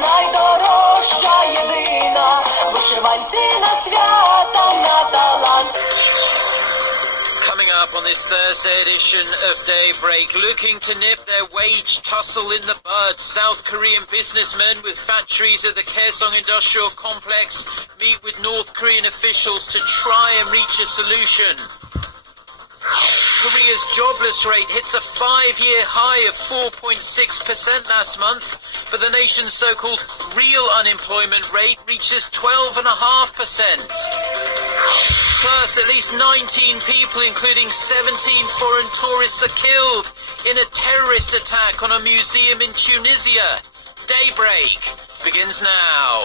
найдорожча єдина, вишиванці на свята на талант. Coming up on this Thursday edition of Daybreak, looking to nip their wage tussle in the bud, South Korean businessmen with factories at the Kaesong Industrial Complex meet with North Korean officials to try and reach a solution. Korea's jobless rate hits a 5-year high of 4.6% last month, but the nation's so-called real unemployment rate reaches 12.5%. Plus, at least 19 people, including 17 foreign tourists, are killed in a terrorist attack on a museum in Tunisia. Daybreak begins now.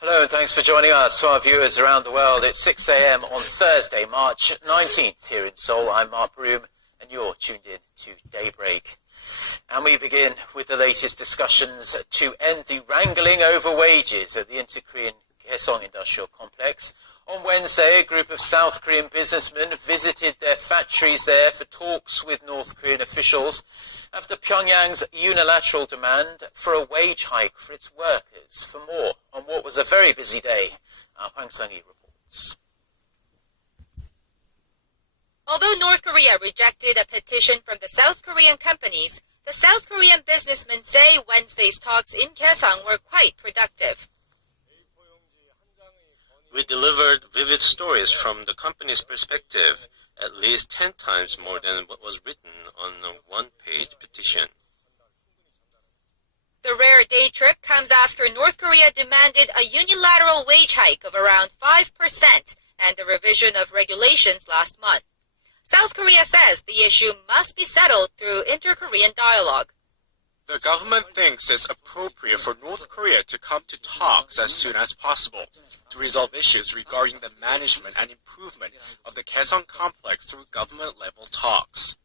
Hello and thanks for joining us. To our viewers around the world, it's 6 a.m. on Thursday, March 19th here in Seoul. I'm Mark Broom and you're tuned in to Daybreak. And we begin with the latest discussions to end the wrangling over wages at the Inter-Korean Kaesong Industrial Complex. On Wednesday, a group of South Korean businessmen visited their factories there for talks with North Korean officials after Pyongyang's unilateral demand for a wage hike for its workers. For more on what was a very busy day, our Hwang Sang-hee reports. Although North Korea rejected a petition from the South Korean companies, the South Korean businessmen say Wednesday's talks in Kaesong were quite productive. We delivered vivid stories from the company's perspective, at least 10 times more than what was written on a one-page petition. The rare day trip comes after North Korea demanded a unilateral wage hike of around 5% and the revision of regulations last month. South Korea says the issue must be settled through inter-Korean dialogue. The government thinks it's appropriate for North Korea to come to talks as soon as possible to resolve issues regarding the management and improvement of the Kaesong complex through government-level talks.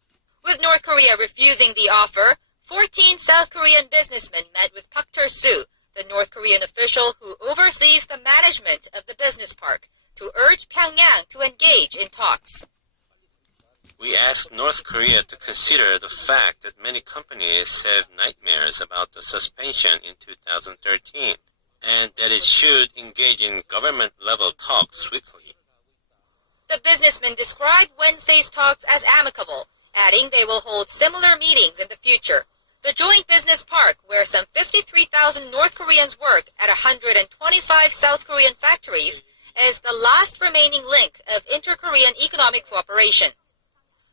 With North Korea refusing the offer, 14 South Korean businessmen met with Park Tur-soo, the North Korean official who oversees the management of the business park, to urge Pyongyang to engage in talks. We asked North Korea to consider the fact that many companies have nightmares about the suspension in 2013, and that it should engage in government-level talks swiftly. The businessmen described Wednesday's talks as amicable, adding they will hold similar meetings in the future. The joint business park, where some 53,000 North Koreans work at 125 South Korean factories, is the last remaining link of inter-Korean economic cooperation.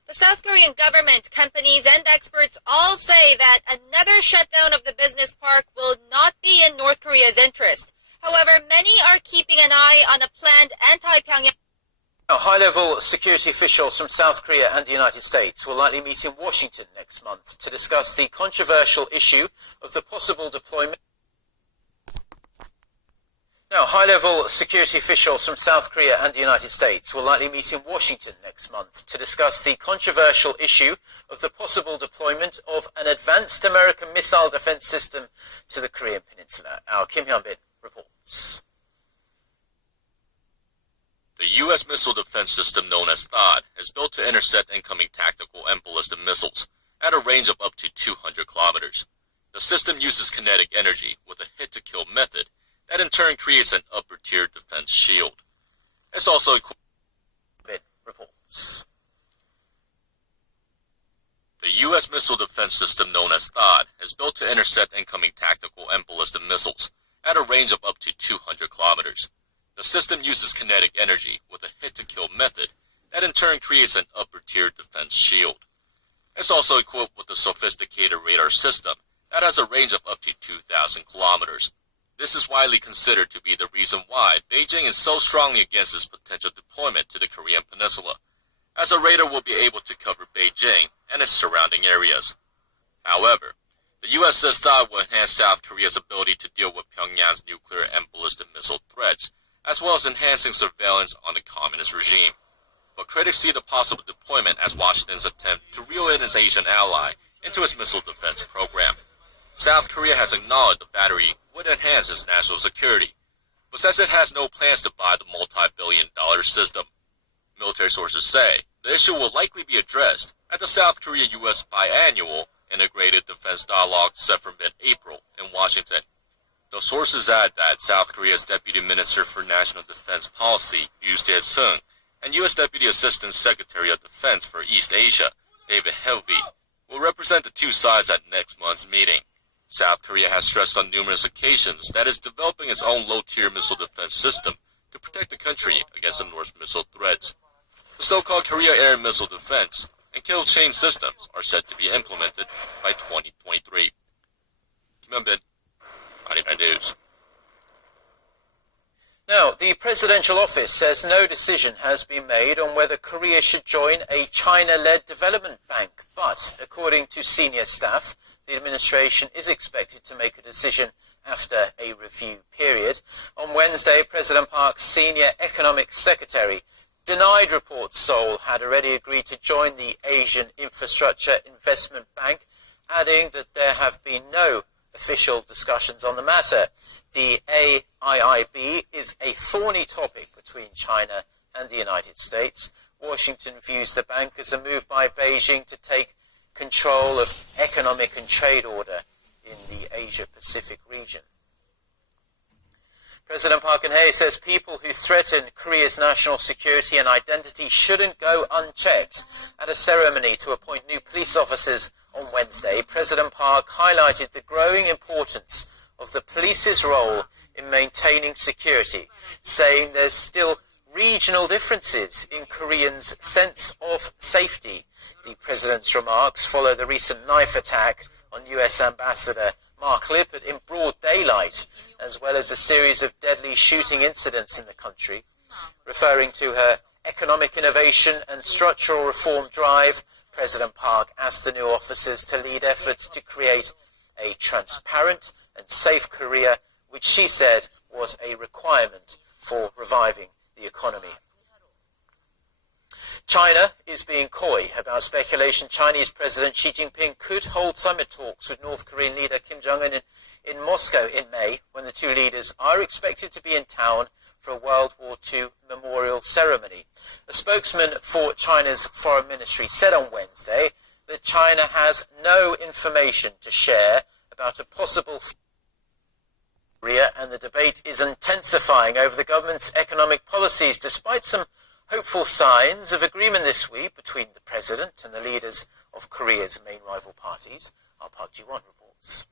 The South Korean government, companies, and experts all say that another shutdown of the business park will not be in North Korea's interest. However, many are keeping an eye on a planned anti-Pyongyang. High-level security officials from South Korea and the United States will likely meet in Washington next month to discuss the controversial issue of the possible deployment. High-level security officials from South Korea and the United States will likely meet in Washington next month to discuss the controversial issue of the possible deployment of an advanced American missile defense system to the Korean Peninsula. Our Kim Hyun-bin reports. The U.S. missile defense system known as THAAD is built to intercept incoming tactical and ballistic missiles at a range of up to 200 kilometers. The system uses kinetic energy with a hit-to-kill method that in turn creates an upper-tier defense shield. It's also reports. The U.S. missile defense system known as THAAD is built to intercept incoming tactical and ballistic missiles at a range of up to 200 kilometers. The system uses kinetic energy with a hit-to-kill method that in turn creates an upper-tier defense shield. It's also equipped with a sophisticated radar system that has a range of up to 2,000 kilometers. This is widely considered to be the reason why Beijing is so strongly against its potential deployment to the Korean Peninsula, as a radar will be able to cover Beijing and its surrounding areas. However, the U.S. says THAAD will enhance South Korea's ability to deal with Pyongyang's nuclear and ballistic missile threats, as well as enhancing surveillance on the communist regime. But critics see the possible deployment as Washington's attempt to reel in its Asian ally into its missile defense program. South Korea has acknowledged the battery would enhance its national security, but says it has no plans to buy the multi-billion-dollar system. Military sources say the issue will likely be addressed at the South Korea-U.S. biannual Integrated Defense Dialogue set for mid-April in Washington. The sources add that South Korea's Deputy Minister for National Defense Policy, Yoo Jae-sung, and U.S. Deputy Assistant Secretary of Defense for East Asia, David Helvey, will represent the two sides at next month's meeting. South Korea has stressed on numerous occasions that it's developing its own low-tier missile defense system to protect the country against the North's missile threats. The so-called Korea Air Missile Defense and kill chain systems are set to be implemented by 2023. Kim Hyun-bin, Arirang News. Now, the presidential office says no decision has been made on whether Korea should join a China-led development bank. But, according to senior staff, the administration is expected to make a decision after a review period. On Wednesday, President Park's senior economic secretary denied reports Seoul had already agreed to join the Asian Infrastructure Investment Bank, adding that there have been no official discussions on the matter. The AIIB is a thorny topic between China and the United States. Washington views the bank as a move by Beijing to take control of economic and trade order in the Asia-Pacific region. President Park Geun-hye says people who threaten Korea's national security and identity shouldn't go unchecked. At a ceremony to appoint new police officers on Wednesday, President Park highlighted the growing importance of the police's role in maintaining security, saying there's still regional differences in Koreans' sense of safety. The president's remarks follow the recent knife attack on US Ambassador Mark Lippert in broad daylight, as well as a series of deadly shooting incidents in the country. Referring to her economic innovation and structural reform drive, President Park asked the new officers to lead efforts to create a transparent and safe Korea, which she said was a requirement for reviving the economy. China is being coy about speculation Chinese President Xi Jinping could hold summit talks with North Korean leader Kim Jong-un in Moscow in May, when the two leaders are expected to be in town for a World War II memorial ceremony. A spokesman for China's foreign ministry said on Wednesday that China has no information to share about a possible Korea, and the debate is intensifying over the government's economic policies, despite some hopeful signs of agreement this week between the president and the leaders of Korea's main rival parties. Our Park Ji-won reports.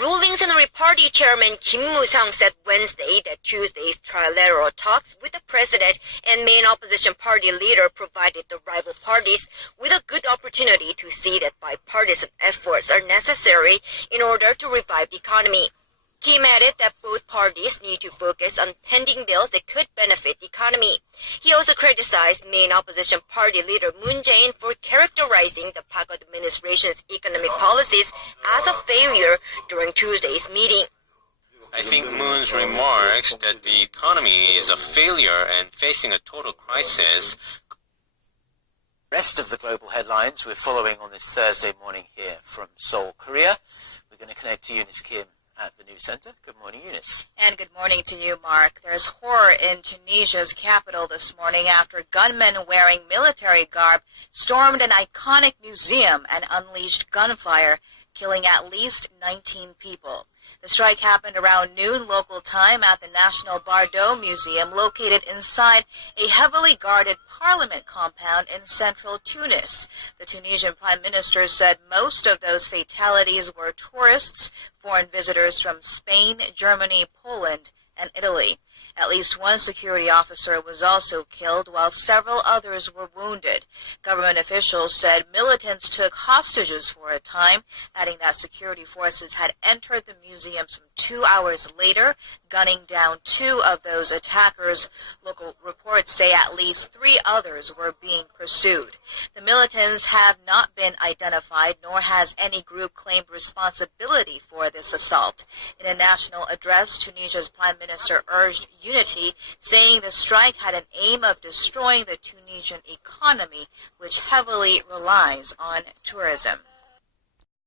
Ruling Central Party Chairman Kim Moo-sung said Wednesday that Tuesday's trilateral talks with the president and main opposition party leader provided the rival parties with a good opportunity to see that bipartisan efforts are necessary in order to revive the economy. Kim added that both parties need to focus on pending bills that could benefit the economy. He also criticized main opposition party leader Moon Jae-in for characterizing the Park administration's economic policies as a failure during Tuesday's meeting. I think Moon's remarks that the economy is a failure and facing a total crisis. Rest of the global headlines we're following on this Thursday morning here from Seoul, Korea. We're going to connect to Eunice Kim at the News Center. Good morning, Eunice. And good morning to you, Mark. There's horror in Tunisia's capital this morning after gunmen wearing military garb stormed an iconic museum and unleashed gunfire, killing at least 19 people. The strike happened around noon local time at the National Bardo Museum, located inside a heavily guarded parliament compound in central Tunis. The Tunisian prime minister said most of those fatalities were tourists, foreign visitors from Spain, Germany, Poland, and Italy. At least one security officer was also killed, while several others were wounded. Government officials said militants took hostages for a time, adding that security forces had entered the museum some 2 hours later, gunning down 2 of those attackers. Local reports say at least 3 others were being pursued. The militants have not been identified, nor has any group claimed responsibility for this assault. In a national address, Tunisia's prime minister urged unity, saying the strike had an aim of destroying the Tunisian economy, which heavily relies on tourism.